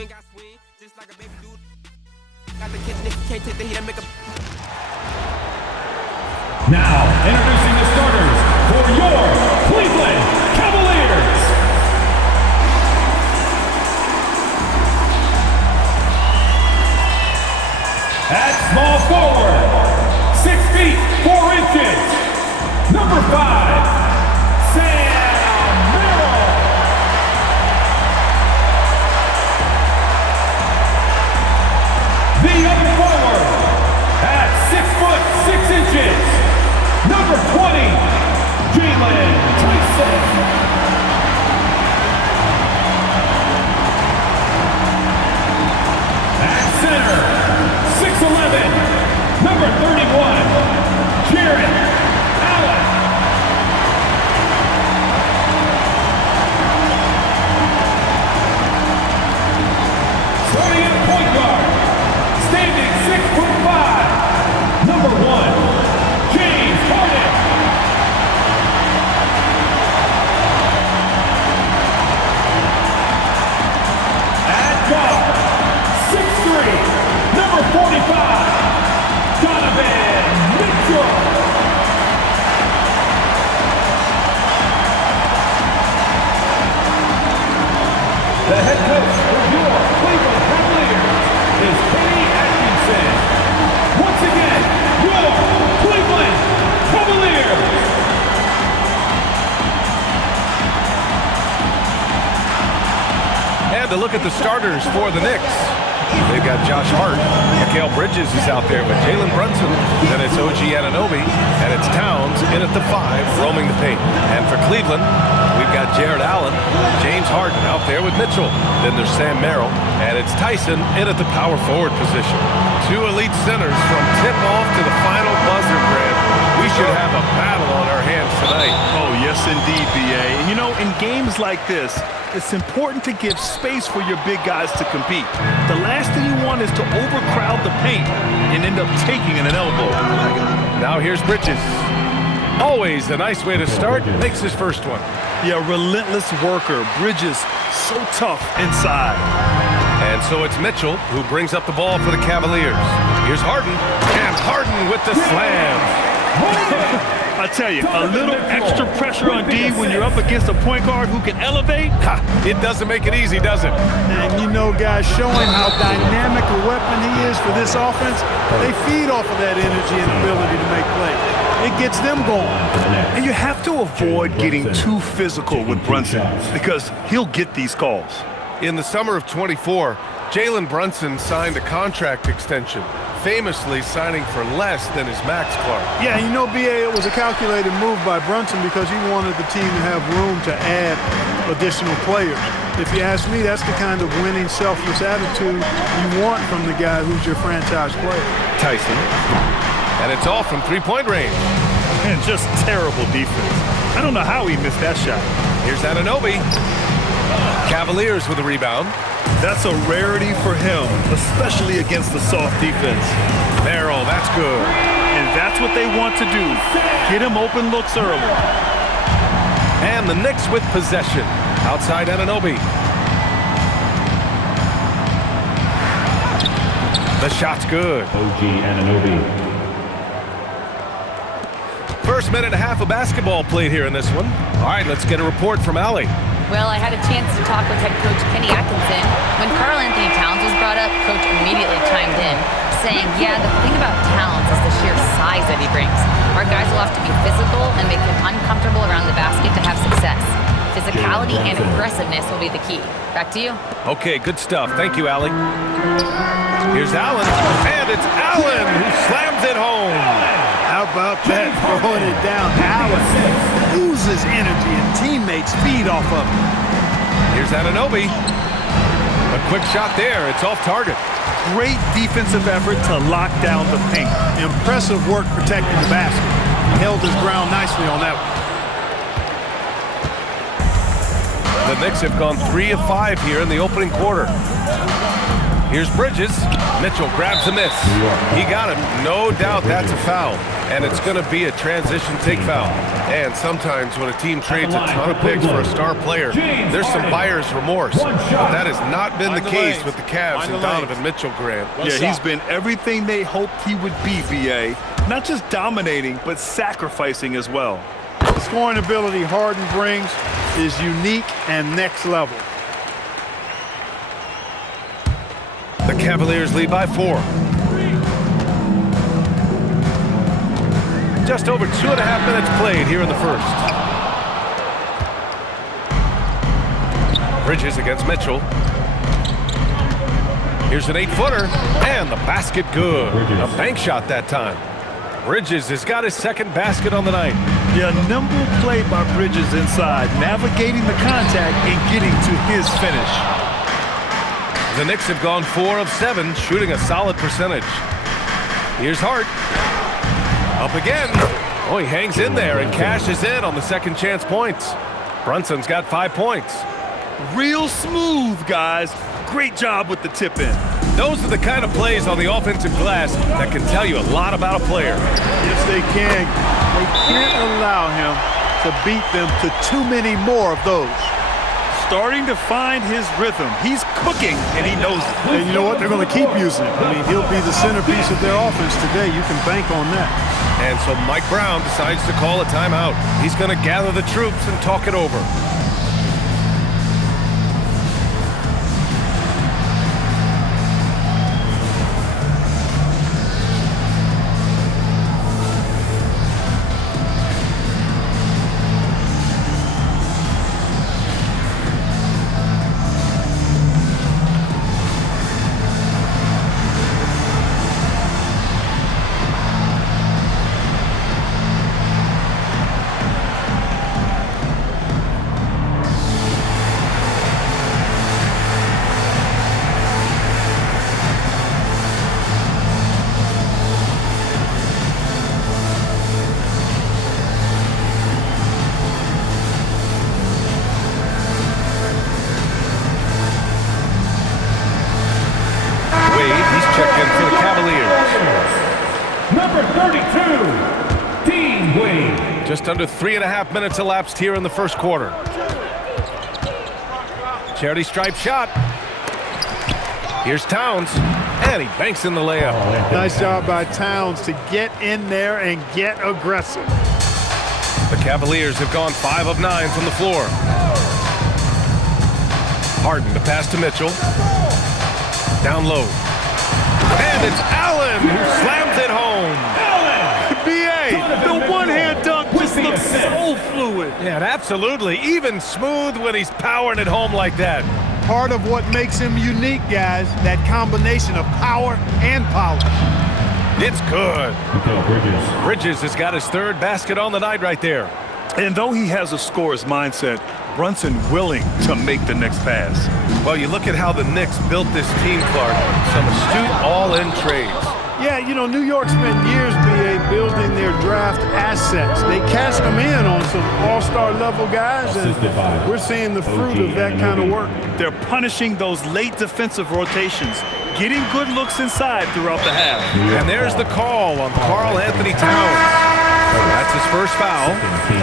swing, I swing, just like a baby dude. Got the kitchen if you can't take the heat and make a... Now, introducing the starters for your Cleveland Cavaliers. At small forward, 6 feet 4 inches, number 5, Sam Merrill. The other forward, at 6 foot 6 inches, number 20, Jalen Tyson. At center, 6'11", number 31, Jared Allen. Starting at point guard, standing 6'5", number 1, James Harden. At guard, 6'3", number 45, Donovan Mitchell. The head coach for your Cleveland Cavaliers is Kenny Atkinson. Once again, your Cleveland Cavaliers. And to look at the starters for the Knicks. They've got Josh Hart, Mikal Bridges is out there with Jalen Brunson, then it's OG Anunoby, and it's Towns in at the 5, roaming the paint. And for Cleveland, we've got Jared Allen, James Harden out there with Mitchell, then there's Sam Merrill, and it's Tyson in at the power forward position. 2 elite centers from tip-off to the final buzzer, Grant. We should have a battle on our hands tonight. Oh, yes, indeed, B.A. And, you know, in games like this, it's important to give space for your big guys to compete. The last thing you want is to overcrowd the paint and end up taking an elbow. Now here's Bridges. Always a nice way to start. Makes his first one. Yeah, relentless worker. Bridges, so tough inside. And so it's Mitchell who brings up the ball for the Cavaliers. Here's Harden, and Harden with the slam. I tell you, a little extra pressure on D when you're up against a point guard who can elevate. Ha, it doesn't make it easy, does it? And you know, guys, showing how dynamic a weapon he is for this offense, they feed off of that energy and ability to make plays. It gets them going. And you have to avoid getting too physical with Brunson because he'll get these calls. In the summer of 24, Jalen Brunson signed a contract extension, famously signing for less than his max, Clark. Yeah, you know, B.A., it was a calculated move by Brunson because he wanted the team to have room to add additional players. If you ask me, that's the kind of winning, selfless attitude you want from the guy who's your franchise player. Tyson. And it's all from three-point range. And just terrible defense. I don't know how he missed that shot. Here's Anunoby. Cavaliers with a rebound. That's a rarity for him, especially against the soft defense. Merrill, that's good. And that's what they want to do. Get him open looks early. And the Knicks with possession. Outside Anunoby. The shot's good. OG Anunoby. First minute and a half of basketball played here in this one. All right, let's get a report from Allie. Well, I had a chance to talk with head coach Kenny Atkinson. When Karl Anthony Towns was brought up, coach immediately chimed in, saying, yeah, the thing about Towns is the sheer size that he brings. Our guys will have to be physical and make him uncomfortable around the basket to have success. Physicality and aggressiveness will be the key. Back to you. Okay, good stuff. Thank you, Allie. Here's Allen, and it's Allen who slams it home. How about that, throwing it down? Allen loses energy and teammates feed off of him. Here's Anunoby. A quick shot there. It's off target. Great defensive effort to lock down the paint. Impressive work protecting the basket. He held his ground nicely on that one. The Knicks have gone 3 of 5 here in the opening quarter. Here's Bridges. Mitchell grabs a miss. He got him. No doubt that's a foul. and it's going to be a transition take foul. And sometimes when a team trades a ton of picks for a star player, there's some buyer's remorse. But that has not been the case with the Cavs and Donovan Mitchell, Grant. Yeah, he's been everything they hoped he would be, B.A. Not just dominating, but sacrificing as well. The scoring ability Harden brings is unique and next level. The Cavaliers lead by 4. Just over 2.5 minutes played here in the first. Bridges against Mitchell. Here's an 8-footer, and the basket good. A bank shot that time. Bridges has got his second basket on the night. Yeah, nimble play by Bridges inside, navigating the contact and getting to his finish. The Knicks have gone 4 of 7, shooting a solid percentage. Here's Hart. Up again. Oh, he hangs in there and cashes in on the second chance points. Brunson's got 5 points. Real smooth, guys. Great job with the tip in. Those are the kind of plays on the offensive glass that can tell you a lot about a player. Yes, they can. They can't allow him to beat them to too many more of those. Starting to find his rhythm. He's cooking, and he knows it. And you know what? They're going to keep using it. I mean, he'll be the centerpiece of their offense today. You can bank on that. And so Mike Brown decides to call a timeout. He's going to gather the troops and talk it over. Checked in for the Cavaliers. Number 32, Dean Wade. Just under 3.5 minutes elapsed here in the first quarter. Charity stripe shot. Here's Towns, and he banks in the layup. Nice job by Towns to get in there and get aggressive. The Cavaliers have gone 5 of 9 from the floor. Harden to pass to Mitchell. Down low. And it's Allen who slams it home. B.A., the one-hand dunk just looks so fluid. Yeah, absolutely. Even smooth when he's powering it home like that. Part of what makes him unique, guys, that combination of power and polish. It's good. Bridges. Bridges has got his third basket on the night right there. And though he has a scorer's mindset, Brunson willing to make the next pass. Well, you look at how the Knicks built this team, Clark. Some astute all-in trades. Yeah, you know, New York spent years, B.A., building their draft assets. They cashed them in on some all-star level guys, and we're seeing the fruit of that kind of work. They're punishing those late defensive rotations, getting good looks inside throughout the half. And there's the call on Karl Anthony Towns. That's his first foul.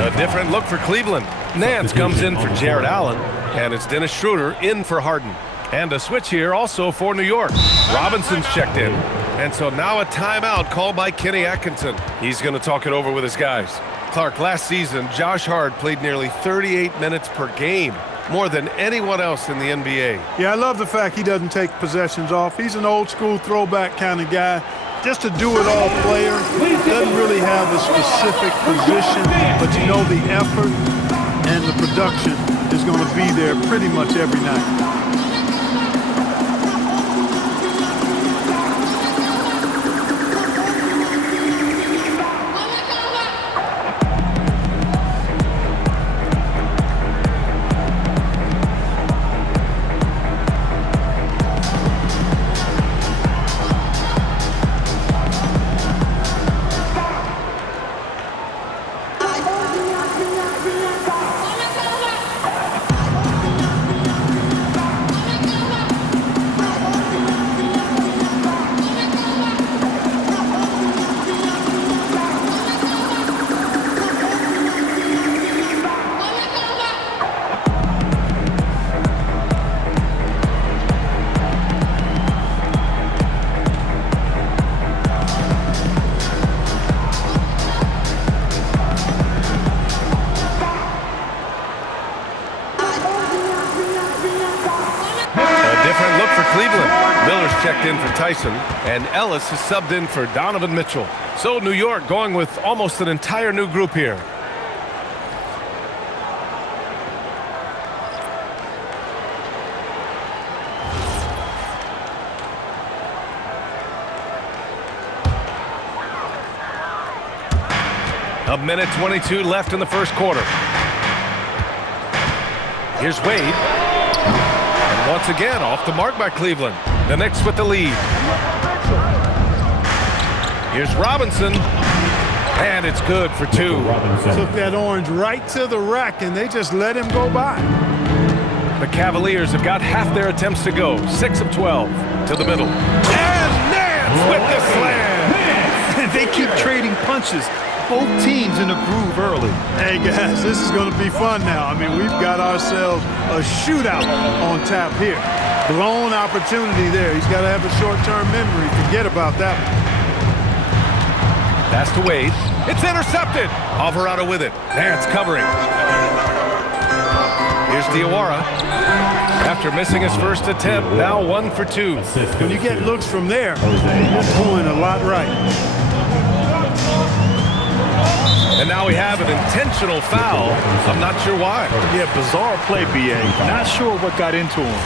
A different look for Cleveland. Nance comes in for Jared Allen, and it's Dennis Schroeder in for Harden. And a switch here also for New York. Robinson's checked in. And so now a timeout called by Kenny Atkinson. He's going to talk it over with his guys. Clark, last season, Josh Hart played nearly 38 minutes per game, more than anyone else in the NBA. Yeah, I love the fact he doesn't take possessions off. He's an old-school throwback kind of guy. Just a do-it-all player. Doesn't really have a specific position, but you know the effort and the production is going to be there pretty much every night. bullpen look for Cleveland. Miller's checked in for Tyson, and Ellis is subbed in for Donovan Mitchell. So New York going with almost an entire new group here. A minute 22 left in the first quarter. Here's Wade. And once again, off the mark by Cleveland. The Knicks with the lead. Here's Robinson. And it's good for two. Took that orange right to the rack, and they just let him go by. The Cavaliers have got half their attempts to go. 6 of 12 to the middle. And Nance with the slam. They keep trading punches. Both teams in a groove early. Hey, guys, this is going to be fun now. I mean, we've got ourselves a shootout on tap here. Blown opportunity there. He's got to have a short-term memory. Forget about that one. Pass to Wade. It's intercepted. Alvarado with it. Nance covering. Here's Diawara. After missing his first attempt, now 1 for 2. When you get looks from there, you're doing a lot right. And now we have an intentional foul. I'm not sure why. Yeah, bizarre play, B.A. Not sure what got into him.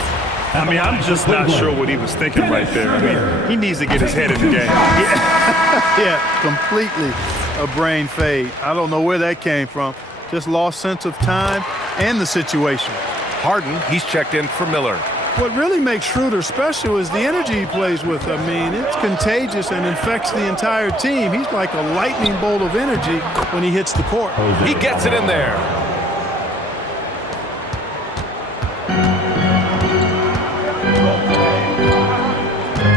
I mean, I'm just not sure what he was thinking right there. I mean, he needs to get his head in the game. Yeah, completely a brain fade. I don't know where that came from. Just lost sense of time and the situation. Harden, he's checked in for Miller. What really makes Schroeder special is the energy he plays with. I mean, it's contagious and infects the entire team. He's like a lightning bolt of energy when he hits the court. He gets it in there.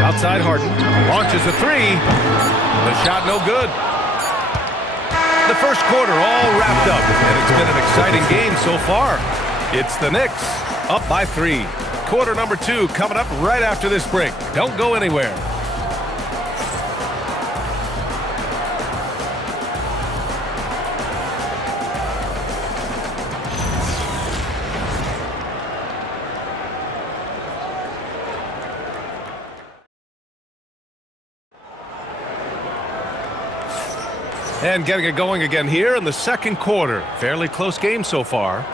Outside Harden. Launches a three. The shot no good. The first quarter all wrapped up, and it's been an exciting game so far. It's the Knicks up by 3. Quarter number 2 coming up right after this break. Don't go anywhere. And getting it going again here in the second quarter. Fairly close game so far.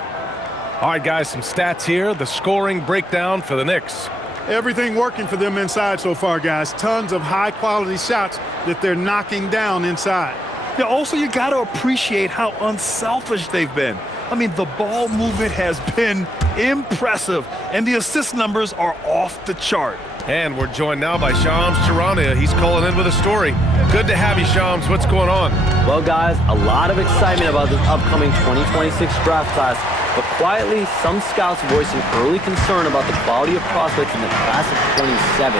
All right, guys, some stats here. The scoring breakdown for the Knicks. Everything working for them inside so far, guys. Tons of high-quality shots that they're knocking down inside. Yeah, also, you got to appreciate how unselfish they've been. I mean, the ball movement has been impressive, and the assist numbers are off the chart. And we're joined now by Shams Charania. He's calling in with a story. Good to have you, Shams. What's going on? Well, guys, a lot of excitement about this upcoming 2026 draft class, but quietly, some scouts voicing early concern about the quality of prospects in the class of 27.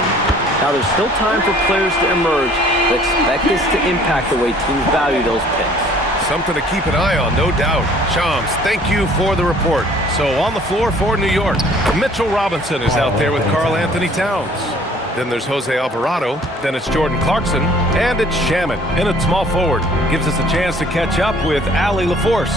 Now, there's still time for players to emerge, but expect this to impact the way teams value those picks. Something to keep an eye on, no doubt. Shams, thank you for the report. So on the floor for New York, Mitchell Robinson is out there with Karl Anthony Towns. Then there's Jose Alvarado. Then it's Jordan Clarkson. And it's Shaman in at small forward. Gives us a chance to catch up with Allie LaForce.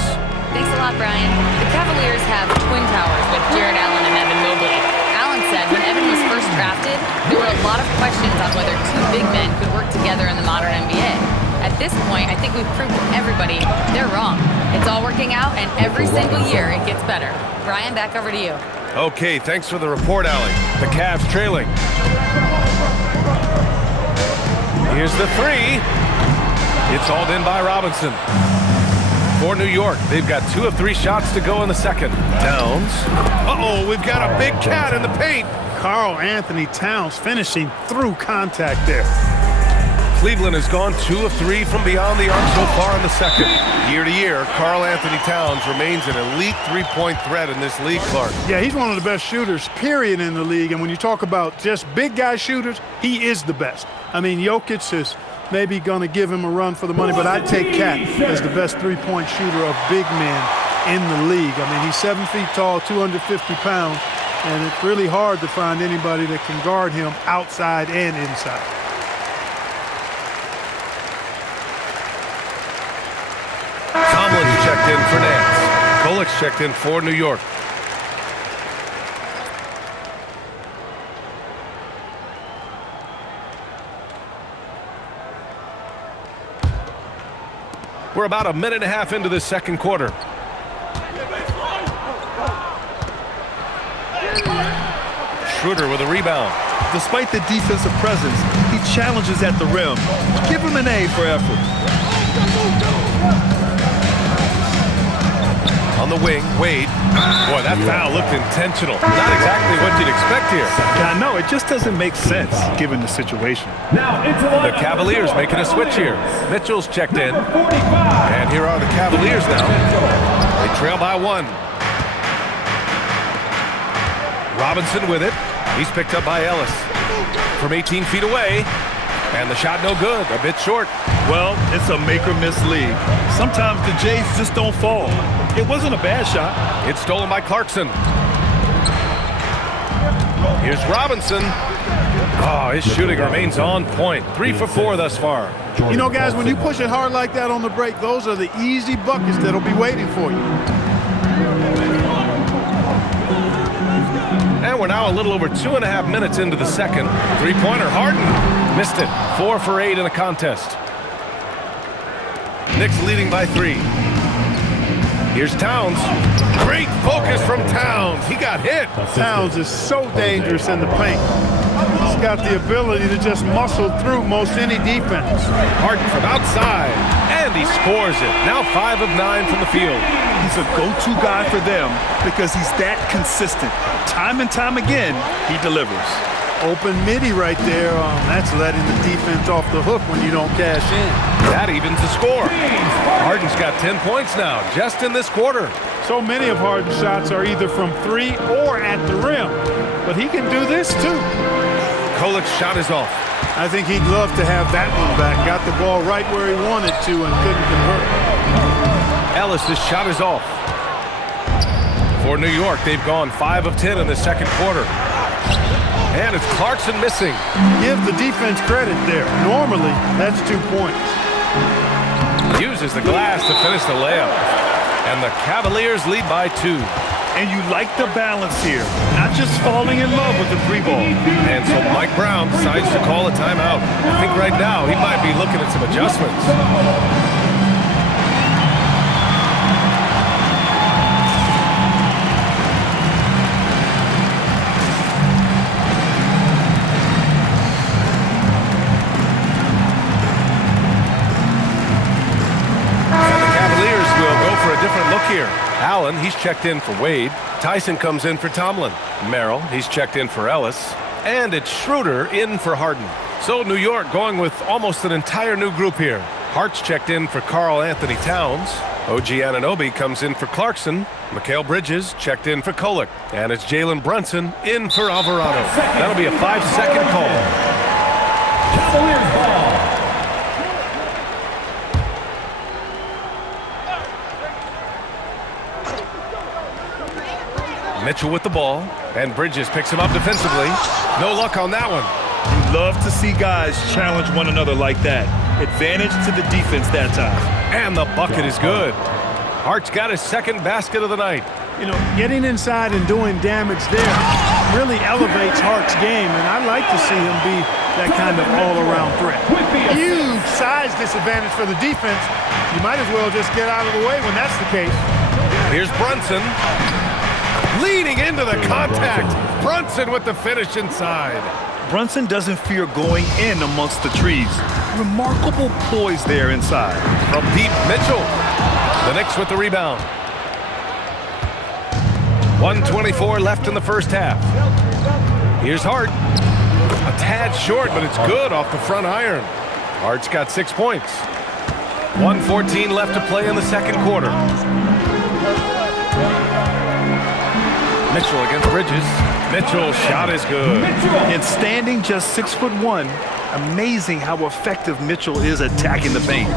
Thanks a lot, Brian. The Cavaliers have twin towers with Jared Allen and Evan Mobley. Allen said when Evan was first drafted, there were a lot of questions on whether two big men could work together in the modern NBA. At this point, I think we've proved to everybody they're wrong. It's all working out, and every single year it gets better. Brian, back over to you. Okay, thanks for the report, Allie. The Cavs trailing. Here's the three. It's hauled in by Robinson. For New York, they've got 2 of 3 shots to go in the second. Towns. Uh-oh, we've got a big cat in the paint. Karl Anthony Towns finishing through contact there. Cleveland has gone 2 of 3 from beyond the arc so far in the second. Year to year, Karl Anthony Towns remains an elite three-point threat in this league, Clark. Yeah, he's one of the best shooters, period, in the league. And when you talk about just big guy shooters, he is the best. I mean, Jokic is maybe going to give him a run for the money, but I'd take Cat as the best three-point shooter of big men in the league. I mean, he's 7 feet tall, 250 pounds, and it's really hard to find anybody that can guard him outside and inside. Tomlin's checked in for Nance. Kolic's checked in for New York. We're about a minute and a half into this second quarter. Schroeder with a rebound. Despite the defensive presence, he challenges at the rim. Give him an A for effort. On the wing, Wade. Boy, that foul looked intentional. Not exactly what you'd expect here. Yeah, I know. It just doesn't make sense given the situation. Now into the The Cavaliers making a switch here. Mitchell's checked in. And here are the Cavaliers now. They trail by 1. Robinson with it. He's picked up by Ellis. From 18 feet away. And the shot no good. A bit short. Well, it's a make-or-miss league. Sometimes the Jays just don't fall. It wasn't a bad shot. It's stolen by Clarkson. Here's Robinson. Oh, his shooting remains on point. 3 for 4 thus far. You know, guys, when you push it hard like that on the break, those are the easy buckets that'll be waiting for you. And we're now a little over 2.5 minutes into the second. Three-pointer, Harden. Missed it. 4 for 8 in the contest. Knicks leading by 3. Here's Towns. Great focus from Towns. He got hit. Towns is so dangerous in the paint. He's got the ability to just muscle through most any defense. Harden from outside. And he scores it. Now 5 of 9 from the field. He's a go-to guy for them because he's that consistent. Time and time again, he delivers. Open midi right there. That's letting the defense off the hook when you don't cash in. That evens the score. Harden's got 10 points now, just in this quarter. So many of Harden's shots are either from 3 or at the rim. But he can do this too. Kolik's shot is off. I think he'd love to have that one back. Got the ball right where he wanted to and couldn't convert. Ellis' shot is off. For New York, they've gone 5 of 10 in the second quarter. And it's Clarkson missing. Give the defense credit there. Normally, that's 2 points. Uses the glass to finish the layup. And the Cavaliers lead by 2. And you like the balance here. Not just falling in love with the 3-ball. And so Mike Brown decides to call a timeout. I think right now he might be looking at some adjustments. Different look here. Allen, he's checked in for Wade. Tyson comes in for Tomlin. Merrill, he's checked in for Ellis. And it's Schroeder in for Harden. So New York going with almost an entire new group here. Hart's checked in for Karl Anthony Towns. OG Anunoby comes in for Clarkson. Mikal Bridges checked in for Kolik. And it's Jalen Brunson in for Alvarado. That'll be a 5-second call. Cavaliers ball. Mitchell with the ball, and Bridges picks him up defensively. No luck on that one. You love to see guys challenge one another like that. Advantage to the defense that time. And the bucket is good. Hart's got his second basket of the night. You know, getting inside and doing damage there really elevates Hart's game, and I'd like to see him be that kind of all-around threat. Huge size disadvantage for the defense. You might as well just get out of the way when that's the case. Here's Brunson. Leading into the contact. Brunson with the finish inside. Brunson doesn't fear going in amongst the trees. Remarkable poise there inside. From deep, Mitchell. The Knicks with the rebound. 1:24 left in the first half. Here's Hart. A tad short, but it's good off the front iron. Hart's got 6 points. 1:14 left to play in the second quarter. Mitchell against Bridges. Mitchell's shot is good. And standing just 6'1", amazing how effective Mitchell is attacking the paint.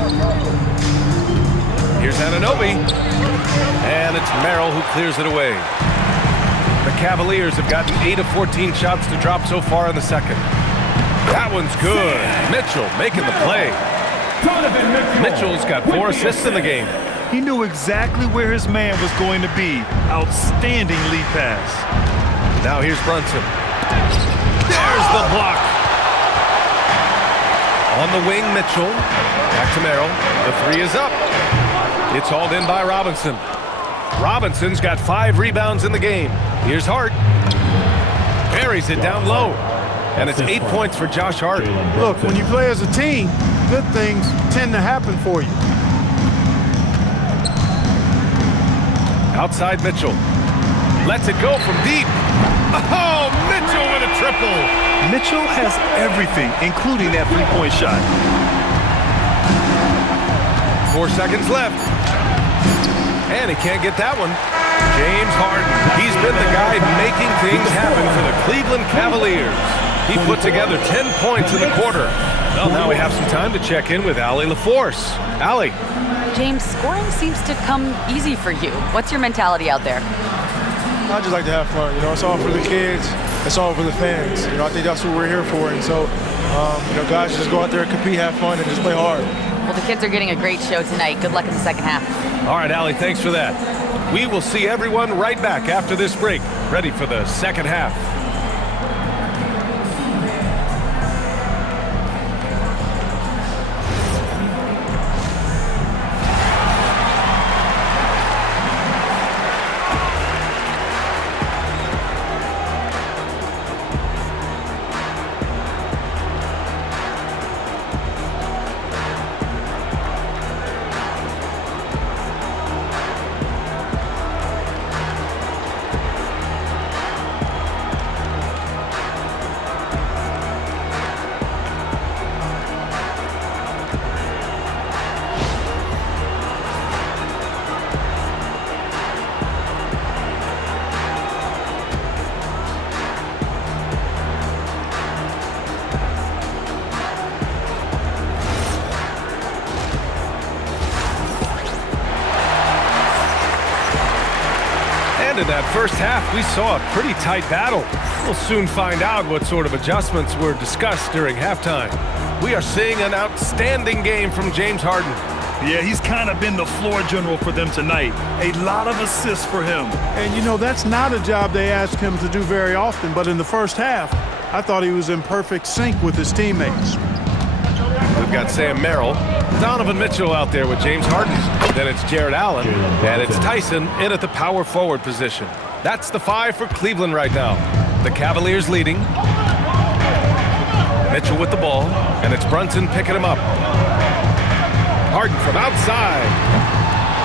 Here's Anunoby. And it's Merrill who clears it away. The Cavaliers have gotten 8 of 14 shots to drop so far in the second. That one's good. Mitchell making the play. Mitchell's got 4 assists in the game. He knew exactly where his man was going to be. Outstanding lead pass. Now here's Brunson. There's the block. On the wing, Mitchell. Back to Merrill. The three is up. It's hauled in by Robinson. Robinson's got 5 rebounds in the game. Here's Hart. Buries it down low. And it's 8 points for Josh Hart. Look, when you play as a team, good things tend to happen for you. Outside Mitchell. Lets it go from deep. Oh, Mitchell with a triple. Mitchell has everything, including that three-point shot. 4 seconds left. And he can't get that one. James Harden. He's been the guy making things happen for the Cleveland Cavaliers. He put together 10 points in the quarter. Well, now we have some time to check in with Allie LaForce. Allie. James, scoring seems to come easy for you. What's your mentality out there? I just like to have fun. You know, it's all for the kids. It's all for the fans. You know, I think that's what we're here for. And so, you know, guys just go out there and compete, have fun, and just play hard. Well, the kids are getting a great show tonight. Good luck in the second half. All right, Allie, thanks for that. We will see everyone right back after this break, ready for the second half. In that first half, we saw a pretty tight battle. We'll soon find out what sort of adjustments were discussed during halftime. We are seeing an outstanding game from James Harden. Yeah, he's kind of been the floor general for them tonight. A lot of assists for him. And, you know, that's not a job they ask him to do very often. But in the first half, I thought he was in perfect sync with his teammates. We've got Sam Merrill, Donovan Mitchell out there with James Harden. Then it's Jared Allen, and it's Tyson in at the power forward position. That's the 5 for Cleveland right now. The Cavaliers leading. Mitchell with the ball, and it's Brunson picking him up. Harden from outside,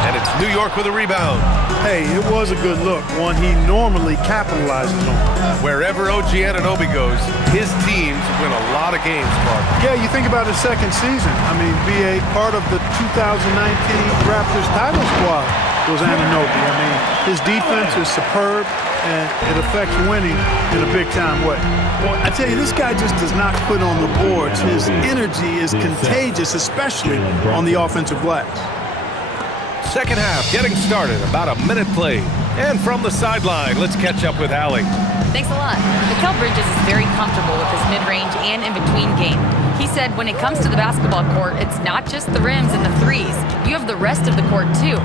and it's New York with a rebound. Hey, it was a good look, one he normally capitalizes on. Wherever OG Anunoby goes, his teams win a lot of games, Clark. Yeah, you think about his second season. I mean, be a part of the 2019 Raptors title squad was Anunoby. I mean, his defense is superb, and it affects winning in a big-time way. Well, I tell you, this guy just does not quit on the boards. His energy is contagious, especially on the offensive glass. Second half getting started, about a minute played. And from the sideline, let's catch up with Allie. Thanks a lot. Mikal Bridges is very comfortable with his mid-range and in-between game. He said when it comes to the basketball court, it's not just the rims and the threes. You have the rest of the court, too.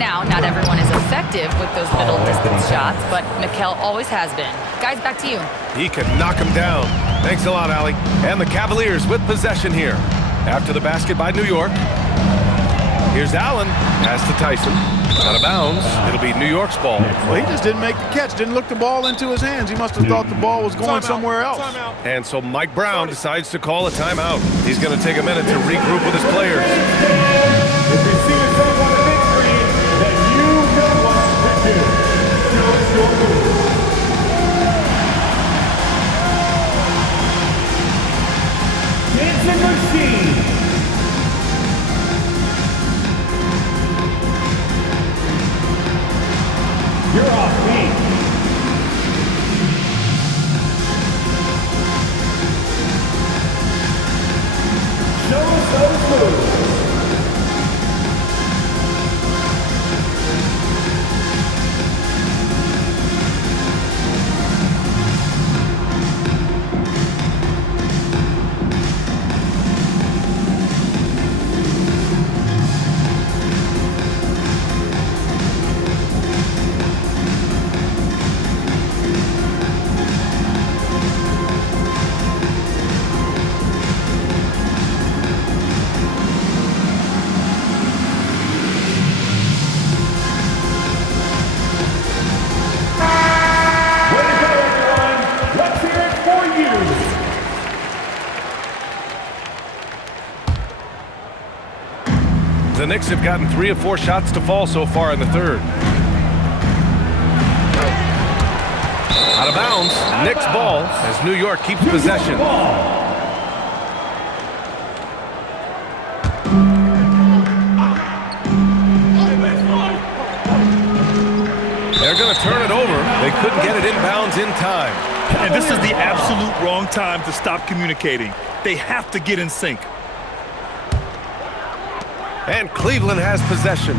Now, not everyone is effective with those middle-distance shots, but Mikal always has been. Guys, back to you. He can knock him down. Thanks a lot, Allie. And the Cavaliers with possession here. After the basket by New York. Here's Allen. Pass to Tyson. Out of bounds. It'll be New York's ball. Well, he just didn't make the catch. Didn't look the ball into his hands. He must have thought the ball was going somewhere else. And so Mike Brown decides to call a timeout. He's going to take a minute to regroup with his players. If you see yourself on the big screen, then you know what to do. Show your move. Dancing machine. You're off beat. Show us those moves. The Knicks have gotten 3 of 4 shots to fall so far in the third. Out of bounds, Knicks ball as New York keeps possession. They're going to turn it over. They couldn't get it inbounds in time. And this is the absolute wrong time to stop communicating. They have to get in sync. And Cleveland has possession.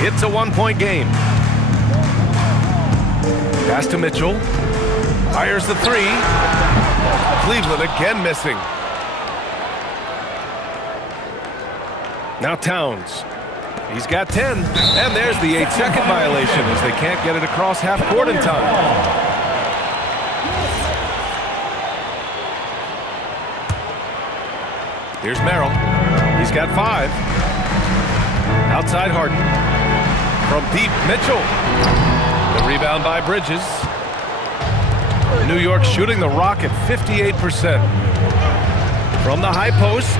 It's a 1-point game. Pass to Mitchell. Fires the 3. Cleveland again missing. Now Towns. He's got 10. And there's the 8-second violation as they can't get it across half court in time. Here's Merrill. He's got 5. Outside Harden. From deep, Mitchell. The rebound by Bridges. New York shooting the rock at 58%. From the high post.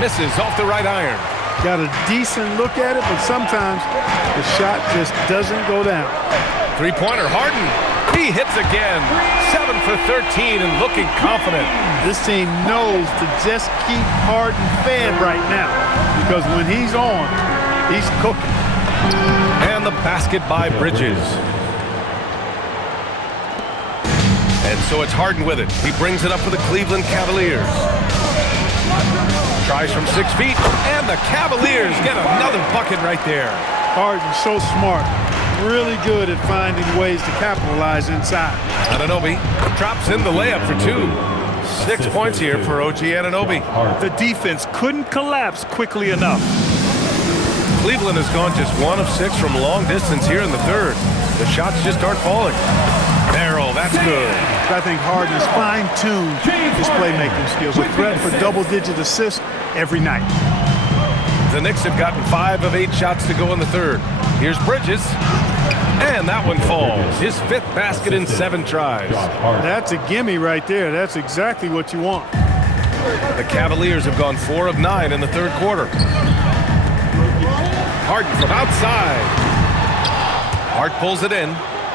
Misses off the right iron. Got a decent look at it, but sometimes the shot just doesn't go down. Three-pointer, Harden. He hits again. 7 for 13 and looking confident. This team knows to just keep Harden fed right now because when he's on, he's cooking. And the basket by Bridges. And so it's Harden with it. He brings it up for the Cleveland Cavaliers. Tries from 6 feet, and the Cavaliers get another bucket right there. Harden's so smart. Really good at finding ways to capitalize inside. Anunoby drops in the layup for 2. 6 points here for OG Anunoby. The defense couldn't collapse quickly enough. Cleveland has gone just 1 of 6 from long distance here in the third. The shots just aren't falling. Merrill, that's good. I think Harden has fine-tuned his playmaking skills. A threat for double-digit assists every night. The Knicks have gotten 5 of 8 shots to go in the third. Here's Bridges. And that one falls. His 5th basket in 7 tries. That's a gimme right there. That's exactly what you want. The Cavaliers have gone 4 of 9 in the third quarter. Harden from outside. Hart pulls it in.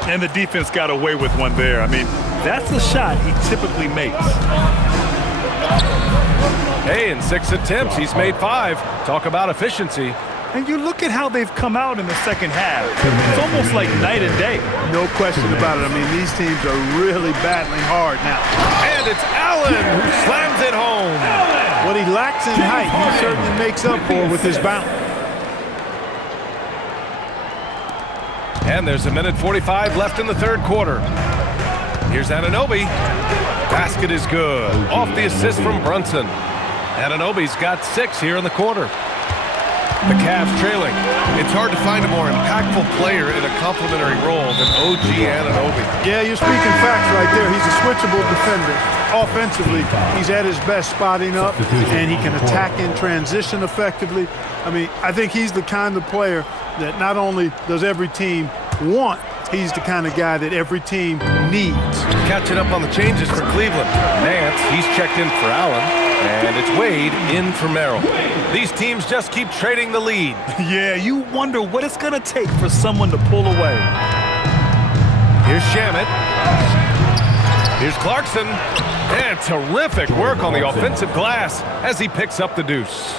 And the defense got away with one there. I mean, that's a shot he typically makes. Hey, in 6 attempts, he's made 5. Talk about efficiency. And you look at how they've come out in the second half. It's almost like night and day. No question about it. I mean, these teams are really battling hard now. And it's Allen who slams it home. What he lacks in height, he certainly makes up for with his bounce. And there's 1:45 left in the third quarter. Here's Anunoby. Basket is good. Off the assist from Brunson. Anunoby's got 6 here in the quarter. The Cavs trailing. It's hard to find a more impactful player in a complementary role than OG Anunoby. Yeah, you're speaking facts right there. He's a switchable defender. Offensively, he's at his best spotting up, and he can attack in transition effectively. I mean, I think he's the kind of player that not only does every team want, he's the kind of guy that every team needs. Catching up on the changes for Cleveland. Nance, he's checked in for Allen, and it's Wade in for Merrill. These teams just keep trading the lead. Yeah, you wonder what it's going to take for someone to pull away. Here's Shamet. Here's Clarkson. And terrific work on the offensive glass as he picks up the deuce.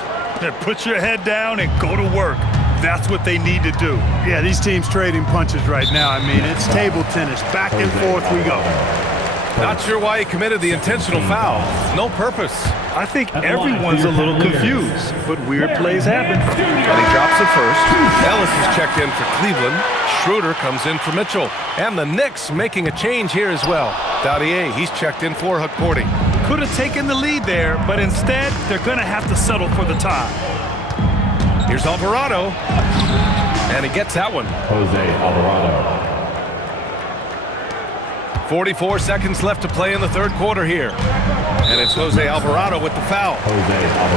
Put your head down and go to work. That's what they need to do. Yeah, these teams trading punches right now. I mean, it's table tennis. Back and forth we go. Not sure why he committed the intentional foul. No purpose. I think everyone's a little confused, but weird plays happen. And he drops it first. Ellis is checked in for Cleveland. Schroeder comes in for Mitchell. And the Knicks making a change here as well. Dadier, he's checked in for Hukporti. Could have taken the lead there, but instead, they're going to have to settle for the tie. Here's Alvarado. And he gets that one. Jose Alvarado. 44 seconds left to play in the third quarter here. And it's Jose Alvarado with the foul.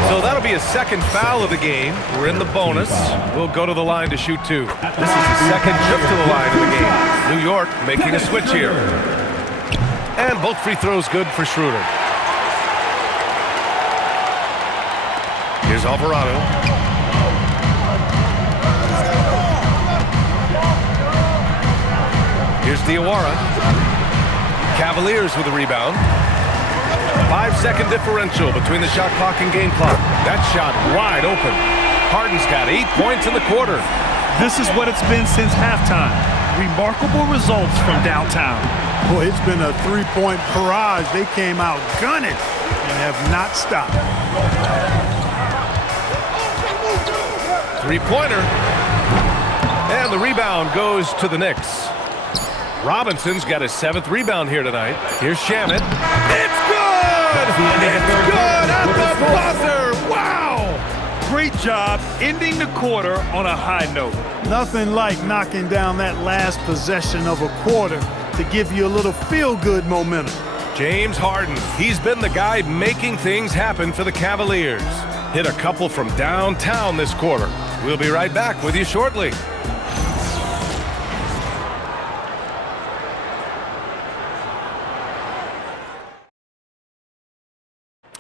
So that'll be his second foul of the game. We're in the bonus. We'll go to the line to shoot 2. This is the second trip to the line of the game. New York making a switch here. And both free throws good for Schroeder. Here's Alvarado. Here's Diawara. Cavaliers with a rebound. 5-second differential between the shot clock and game clock. That shot wide open. Harden's got 8 points in the quarter. This is what it's been since halftime. Remarkable results from downtown. Boy, it's been a three-point barrage. They came out gunning and have not stopped. Three-pointer. And the rebound goes to the Knicks. Robinson's got his 7th rebound here tonight. Here's Shamet. It's good! It's good at the buzzer! Wow! Great job ending the quarter on a high note. Nothing like knocking down that last possession of a quarter to give you a little feel-good momentum. James Harden, he's been the guy making things happen for the Cavaliers. Hit a couple from downtown this quarter. We'll be right back with you shortly.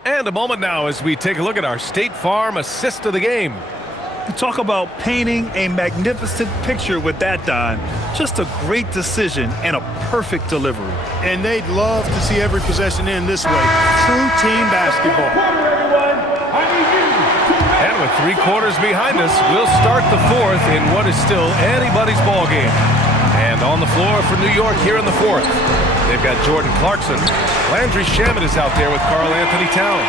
And a moment now as we take a look at our State Farm assist of the game. You talk about painting a magnificent picture with that, Don. Just a great decision and a perfect delivery. And they'd love to see every possession end this way. True team basketball. And with 3 quarters behind us, we'll start the 4th in what is still anybody's ball game. And on the floor for New York here in the 4th, they've got Jordan Clarkson. Landry Shamet is out there with Karl Anthony Towns.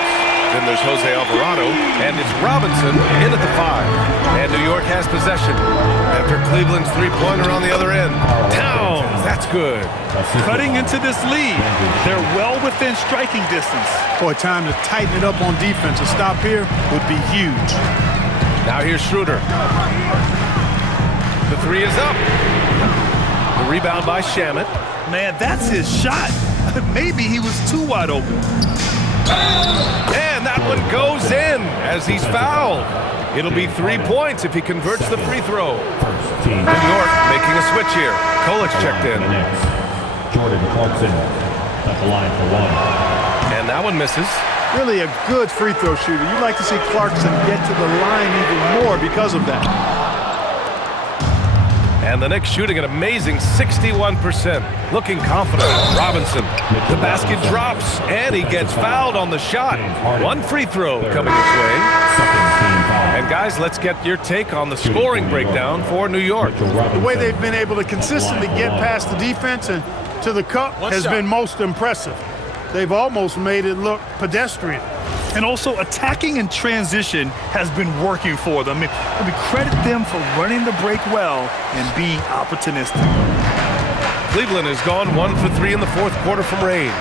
Then there's Jose Alvarado, and it's Robinson in at the 5. And New York has possession after Cleveland's three-pointer on the other end. Towns, that's good. Cutting into this lead. They're well within striking distance. Boy, time to tighten it up on defense. A stop here would be huge. Now here's Schroeder. The 3 is up. The rebound by Shamet. Man, that's his shot. Maybe he was too wide open. And that one goes in as he's fouled. It'll be 3 points if he converts the free throw. New York making a switch here. Kolek checked in. Jordan Clarkson at the line for 1. And that one misses. Really a good free throw shooter. You'd like to see Clarkson get to the line even more because of that. And the Knicks shooting an amazing 61%. Looking confident. Robinson. The basket drops, and he gets fouled on the shot. 1 free throw coming his way. And guys, let's get your take on the scoring breakdown for New York. The way they've been able to consistently get past the defense and to the cup has been most impressive. They've almost made it look pedestrian. And also attacking in transition has been working for them. I mean, credit them for running the break well and being opportunistic. Cleveland has gone 1 for 3 in the 4th quarter from range.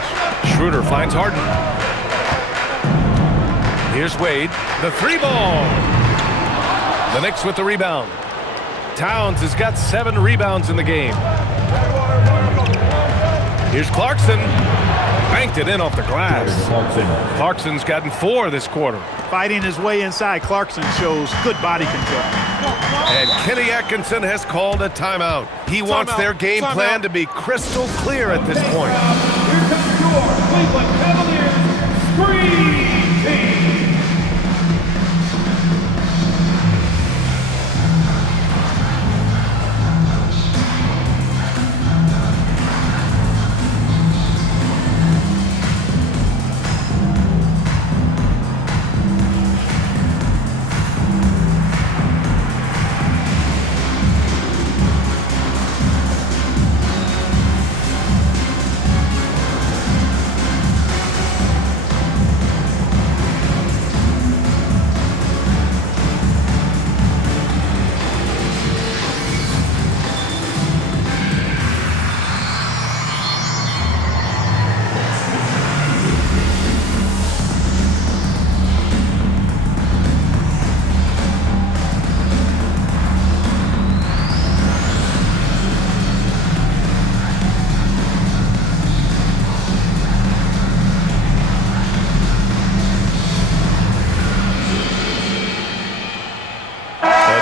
Schroeder finds Harden. Here's Wade. The 3-ball. The Knicks with the rebound. Towns has got 7 rebounds in the game. Here's Clarkson. Banked it in off the glass. Clarkson's gotten 4 this quarter. Fighting his way inside, Clarkson shows good body control. And Kenny Atkinson has called a timeout. He wants their game plan to be crystal clear at this point. Here comes your Cleveland Cavaliers Screen Team.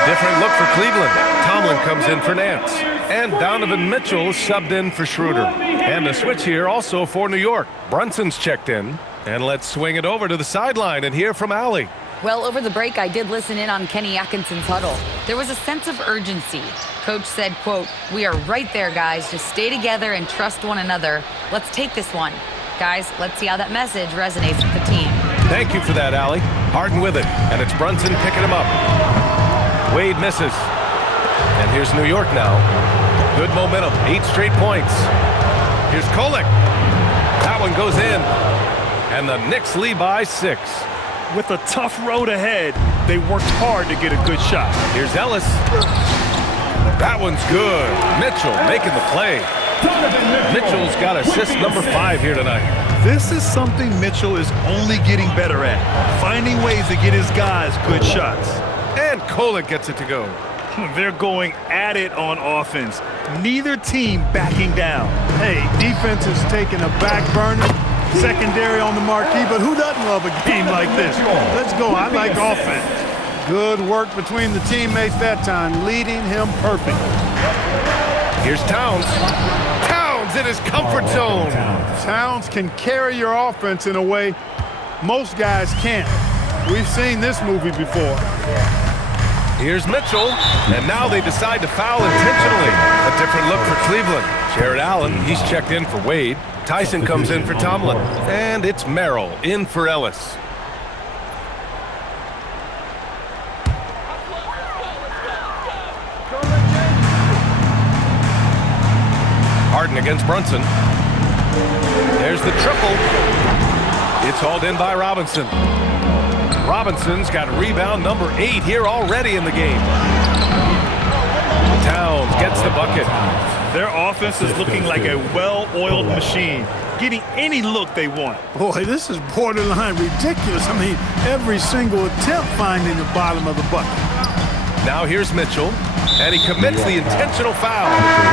Different look for Cleveland. Tomlin comes in for Nance. And Donovan Mitchell subbed in for Schroeder. And a switch here also for New York. Brunson's checked in. And let's swing it over to the sideline and hear from Allie. Well, over the break, I did listen in on Kenny Atkinson's huddle. There was a sense of urgency. Coach said, quote, "We are right there, guys. Just stay together and trust one another. Let's take this one." Guys, let's see how that message resonates with the team. Thank you for that, Allie. Harden with it, and it's Brunson picking him up. Wade misses. And here's New York now. Good momentum, 8 straight points. Here's Kolek. That one goes in. And the Knicks lead by 6. With a tough road ahead, they worked hard to get a good shot. Here's Ellis. That one's good. Mitchell making the play. Mitchell's got assist number 5 here tonight. This is something Mitchell is only getting better at, finding ways to get his guys good shots. And Kolek gets it to go. They're going at it on offense. Neither team backing down. Hey, defense is taking a back burner, secondary on the marquee, but who doesn't love a game like this? Let's go. I like offense. Good work between the teammates that time, leading him perfect. Here's Towns. Towns in his comfort zone. Towns can carry your offense in a way most guys can't. We've seen this movie before. Here's Mitchell, and now they decide to foul intentionally. A different look for Cleveland. Jared Allen, he's checked in for Wade. Tyson comes in for Tomlin. And it's Merrill in for Ellis. Harden against Brunson. There's the triple. It's hauled in by Robinson. Robinson's got rebound number 8 here already in the game. Towns gets the bucket. Their offense is looking like a well-oiled machine, getting any look they want. Boy, this is borderline ridiculous. I mean, every single attempt finding the bottom of the bucket. Now here's Mitchell, and he commits the intentional foul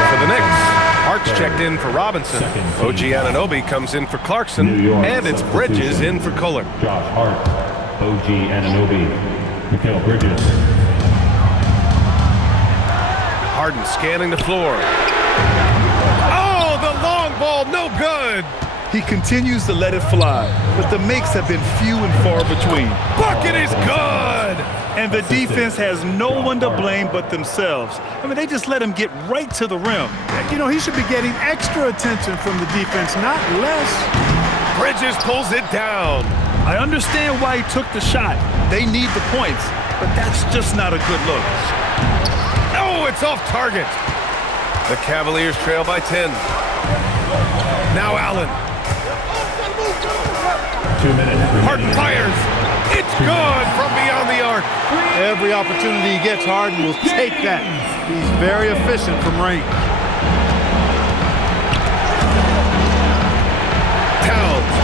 for the Knicks. Hart's checked in for Robinson. OG Anunoby comes in for Clarkson, and it's Bridges in for Kolek. Josh Hart, OG Anunoby, Mikal Bridges. Harden scanning the floor. Oh, the long ball, no good. He continues to let it fly, but the makes have been few and far between. Bucket is good. And the defense has no one to blame but themselves. I mean, they just let him get right to the rim. You know, he should be getting extra attention from the defense, not less. Bridges pulls it down. I understand why he took the shot. They need the points, but that's just not a good look. Oh, it's off target. The Cavaliers trail by 10. Now Allen. 2 minutes. Harden fires. It's good from beyond the arc. Every opportunity he gets, Harden will take that. He's very efficient from range. Towns.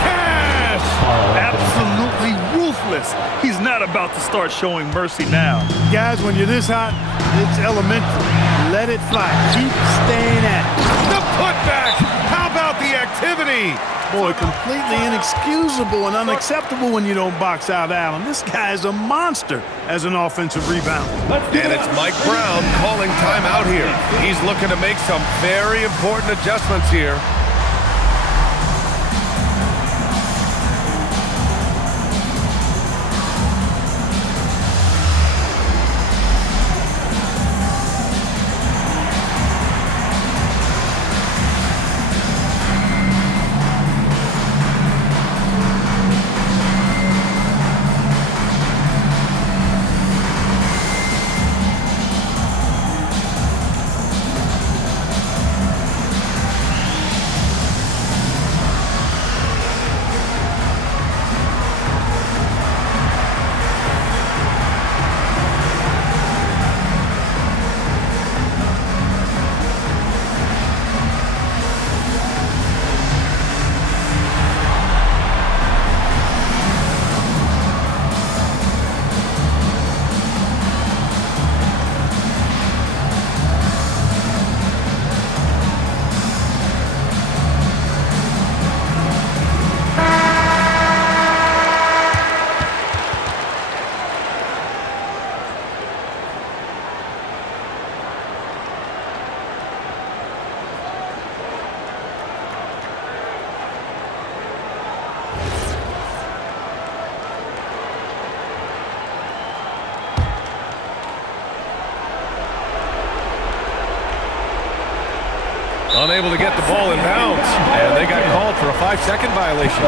Cash. Absolutely ruthless. He's not about to start showing mercy now. Guys, when you're this hot, it's elementary. Let it fly. Keep staying at it. The putback. How about the activity? Boy, completely inexcusable and unacceptable when you don't box out Allen. This guy is a monster as an offensive rebounder. And it's Mike Brown calling timeout here. He's looking to make some very important adjustments here. Unable to get the ball in bounds. And they got called for a 5-second violation.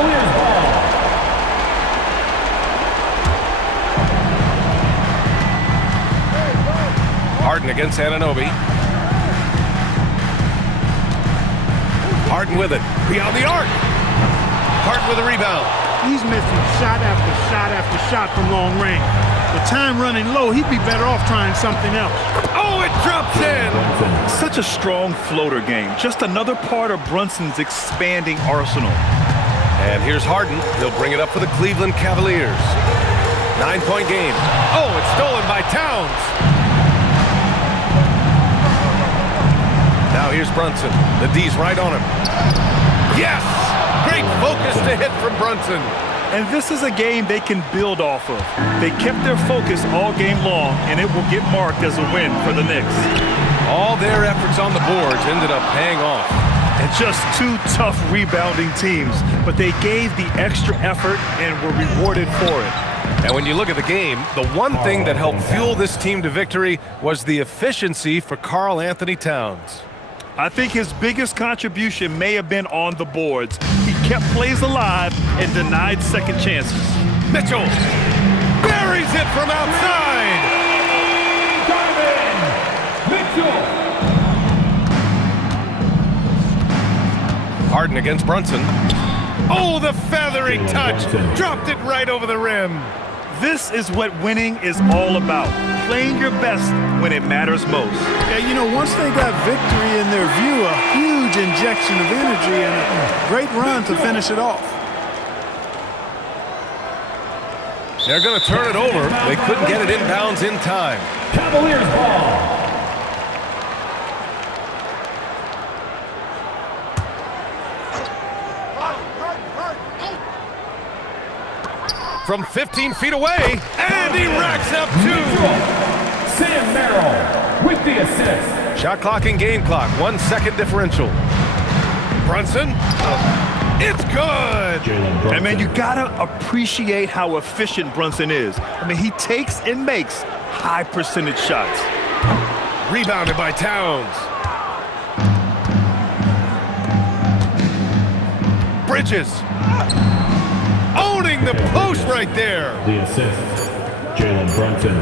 Harden against Anunoby. Harden with it. Beyond the arc. Harden with a rebound. He's missing shot after shot after shot from long range. The time running low, he'd be better off trying something else. Oh, it drops in. Such a strong floater game. Just another part of Brunson's expanding arsenal. And here's Harden. He'll bring it up for the Cleveland Cavaliers. 9-point game. Oh, it's stolen by Towns. Now here's Brunson. The D's right on him. Yes! Great focus to hit from Brunson. And this is a game they can build off of. They kept their focus all game long, and it will get marked as a win for the Knicks. All their efforts on the boards ended up paying off. And just two tough rebounding teams, but they gave the extra effort and were rewarded for it. And when you look at the game, the one thing that helped fuel this team to victory was the efficiency for Karl Anthony Towns. I think his biggest contribution may have been on the boards. He kept plays alive and denied second chances. Mitchell buries it from outside. Mitchell. Harden against Brunson. Oh, the feathery touch. Dropped it right over the rim. This is what winning is all about. Playing your best when it matters most. Yeah, you know, once they got victory in their view, a huge injection of energy and a great run to finish it off. They're going to turn it over. They couldn't get it inbounds in time. Cavaliers ball. From 15 feet away, and he racks up two. Sam Merrill with the assist. Shot clock and game clock, 1 second differential. Brunson, it's good. And man, you gotta appreciate how efficient Brunson is. I mean, he takes and makes high percentage shots. Rebounded by Towns. Bridges. Owning the post right there. The assist, Jalen Brunson.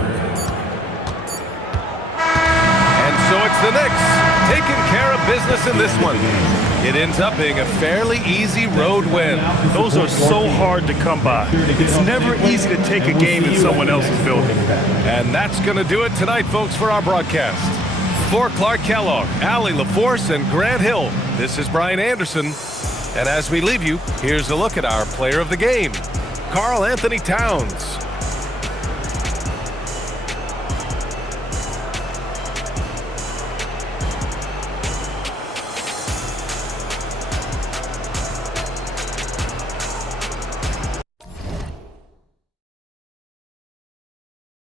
And so it's the Knicks taking care of business in this one. It ends up being a fairly easy road win. Those are so hard to come by. It's never easy to take a game in someone else's building. And that's going to do it tonight, folks, for our broadcast. For Clark Kellogg, Allie LaForce, and Grant Hill, this is Brian Anderson. And as we leave you, here's a look at our player of the game, Karl Anthony Towns.